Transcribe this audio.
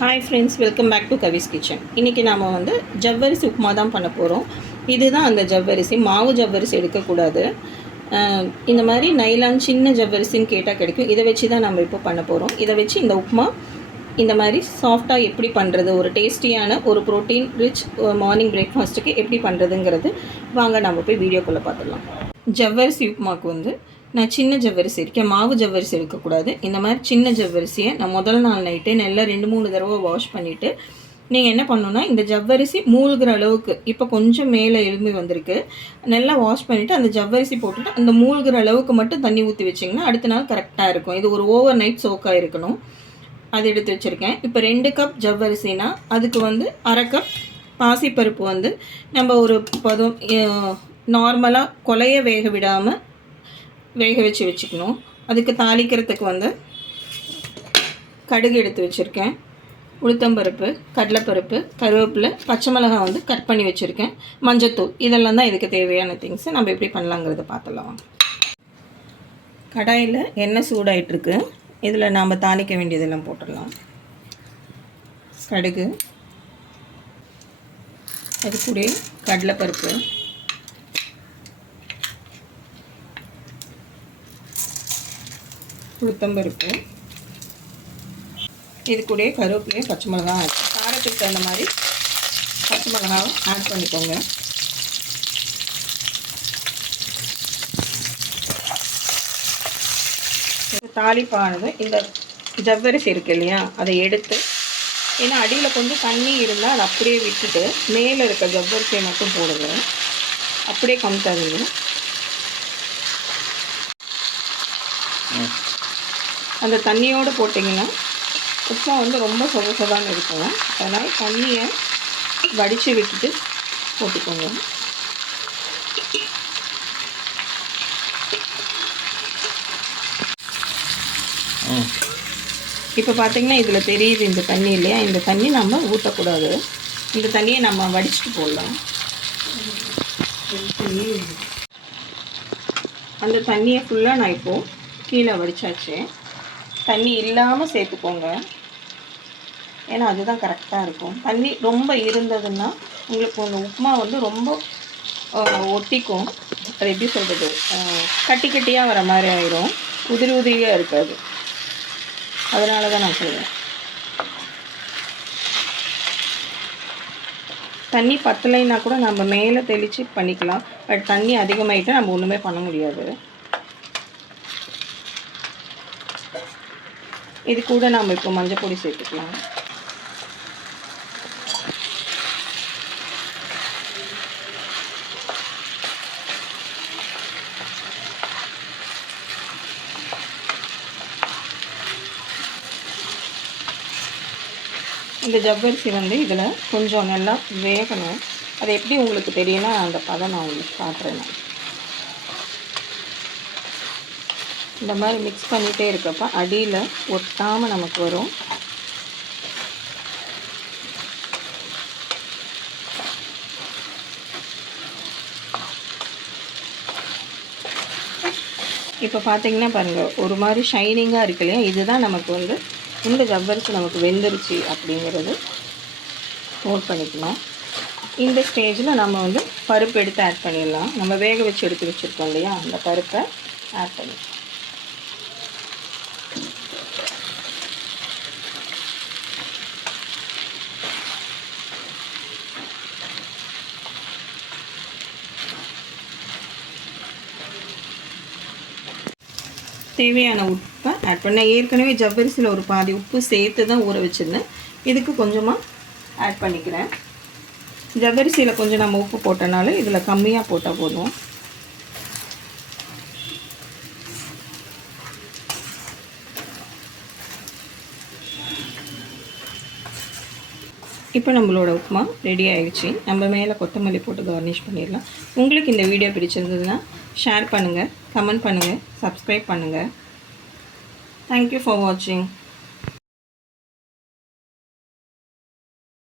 Hi friends, welcome back to Kavi's kitchen. இன்றைக்கி நாம் வந்து ஜவ்வரிசி உப்புமா தான் பண்ண போகிறோம். இதுதான் அந்த ஜவ்வரிசி. மாவு ஜவ்வரிசி எடுக்கக்கூடாது. இந்த மாதிரி நைலான் சின்ன ஜவ்வரிசின்னு கேட்டால் கிடைக்கும். இதை வச்சு தான் நம்ம இப்போ பண்ண போகிறோம். இதை வச்சு இந்த உப்புமா இந்த மாதிரி சாஃப்டாக எப்படி பண்ணுறது, ஒரு டேஸ்டியான ஒரு ப்ரோட்டீன் ரிச் மார்னிங் பிரேக்ஃபாஸ்ட்டுக்கு எப்படி பண்ணுறதுங்கிறது வாங்க நம்ம போய் வீடியோக்குள்ளே பார்த்துடலாம். ஜவ்வரிசி உப்புமாவுக்கு வந்து நான் சின்ன ஜவ்வரிசி இருக்கேன், மாவு ஜவ்வரிசி எடுக்கக்கூடாது. இந்த மாதிரி சின்ன ஜவ்வரிசியை நான் முதல் நாள் நைட்டே நல்லா 2-3 தடவை வாஷ் பண்ணிவிட்டு நீங்கள் என்ன பண்ணணுன்னா, இந்த ஜவ்வரிசி மூழ்கிற அளவுக்கு இப்போ கொஞ்சம் மேலே எழும்பி வந்திருக்கு, நல்லா வாஷ் பண்ணிவிட்டு அந்த ஜவ்வரிசி போட்டுட்டு அந்த மூழ்கிற அளவுக்கு மட்டும் தண்ணி ஊற்றி வச்சிங்கன்னா அடுத்த நாள் கரெக்டாக இருக்கும். இது ஒரு ஓவர் நைட் சோக்காக இருக்கணும். அது எடுத்து வச்சுருக்கேன். இப்போ 2 கப் ஜவ்வரிசினா அதுக்கு வந்து 1/2 கப் பாசிப்பருப்பு வந்து நம்ம ஒரு நார்மலாக கொலைய வேக விடாமல் வேக வச்சுக்கணும். அதுக்கு தாளிக்கிறதுக்கு வந்து கடுகு எடுத்து வச்சுருக்கேன், உளுத்தம்பருப்பு, கடலைப்பருப்பு, கருவேப்பிலை, பச்சை மிளகாய் வந்து கட் பண்ணி வச்சுருக்கேன், மஞ்சத்தூள். இதெல்லாம் தான் இதுக்கு தேவையான திங்ஸு. நம்ம எப்படி பண்ணலாங்கிறத பார்த்துடலாம். கடாயில் எண்ணெய் சூடாயிட்ருக்கு. இதில் நாம் தாளிக்க வேண்டியதெல்லாம் போட்டுடலாம். கடுகு, அது கூட கடலைப்பருப்பு, உளுத்தம்பருப்பு, இது கூட கருவேப்பிலையை, பச்சை மிளகாய், காரத்துக்கு தகுந்த மாதிரி பச்சை மிளகாவை ஆட் பண்ணிக்கோங்க. தாளிப்பானது இந்த ஜவ்வரிசி இருக்குது இல்லையா, அதை எடுத்து, ஏன்னா அடியில் கொஞ்சம் தண்ணி இருந்தால் அதை அப்படியே விட்டுட்டு மேலே இருக்க ஜவ்வரிசியை மட்டும் போடுங்க. அப்படியே கமுத்தாதீங்க. அந்த தண்ணியோடு போட்டிங்கன்னா உப்புமா வந்து ரொம்ப சொதசொதான்னு இருக்கும். அதனால் தண்ணியை வடித்து விட்டுட்டு போட்டுக்கோங்க. இப்போ பார்த்திங்கன்னா இதில் தெரியுது இந்த தண்ணி இல்லையா, இந்த தண்ணி நம்ம ஊற்றக்கூடாது. இந்த தண்ணியை நம்ம வடிச்சுட்டு போடலாம். அந்த தண்ணியை ஃபுல்லாக நான் இப்போது கீழே வடித்தாச்சு. தண்ணி இல்லாமல் சேர்த்துக்கோங்க, ஏன்னா அதுதான் கரெக்டாக இருக்கும். தண்ணி ரொம்ப இருந்ததுன்னா உங்களுக்கு அந்த உப்புமா வந்து ரொம்ப ஒட்டிக்கும். அது எப்படி சொல்கிறது, கட்டி கட்டியாக வர மாதிரி ஆயிடும், உதிரி உதிரியாக இருக்காது. அதனால தான் நான் சொல்கிறேன். தண்ணி பத்தலைன்னா கூட நம்ம மேலே தெளித்து பண்ணிக்கலாம். பட் தண்ணி அதிகமாகிட்டால் நம்ம ஒன்றுமே பண்ண முடியாது. இது கூட நாம் இப்போ மஞ்சள் பொடி சேர்த்துக்கலாம். இந்த ஜவ்வரிசி வந்து இதில் கொஞ்சம் நல்லா வேகணும். அது எப்படி உங்களுக்கு தெரியும்னா அந்த பதம் நான் உங்களுக்கு காட்டுறேன். இந்த மாதிரி மிக்ஸ் பண்ணிகிட்டே இருக்கப்போ அடியில் ஒட்டாமல் நமக்கு வரும். இப்போ பார்த்தீங்கன்னா பாருங்கள், ஒரு மாதிரி ஷைனிங்காக இருக்கு இல்லையா, இதுதான் நமக்கு வந்து இந்த ஜவ்வரிசி நமக்கு வெந்துருச்சு அப்படிங்கிறது நோட் பண்ணிக்கணும். இந்த ஸ்டேஜில் நம்ம வந்து பருப்பு எடுத்து ஆட் பண்ணிடலாம். நம்ம வேக வச்சு எடுத்து வச்சுருக்கோம் இல்லையா, அந்த பருப்பை ஆட் பண்ணி தேவையான உப்பை ஆட் பண்ண. ஏற்கனவே ஜவ்வரிசியில் ஒரு பாதி உப்பு சேர்த்து தான் ஊற வச்சுருந்தேன். இதுக்கு கொஞ்சமாக ஆட் பண்ணிக்கிறேன். ஜவ்வரிசியில் கொஞ்சம் நம்ம உப்பு போட்டனால இதில் கம்மியாக போட்டால் போதும். இப்போ நம்மளோட உப்புமா ரெடி ஆகிடுச்சு. நம்ம மேலே கொத்தமல்லி போட்டு கார்னிஷ் பண்ணிடலாம். உங்களுக்கு இந்த வீடியோ பிடிச்சிருந்ததுன்னா ஷேர் பண்ணுங்கள், கமெண்ட் பண்ணுங்கள், சப்ஸ்கிரைப் பண்ணுங்கள். தேங்க்யூ ஃபார் வாட்சிங்.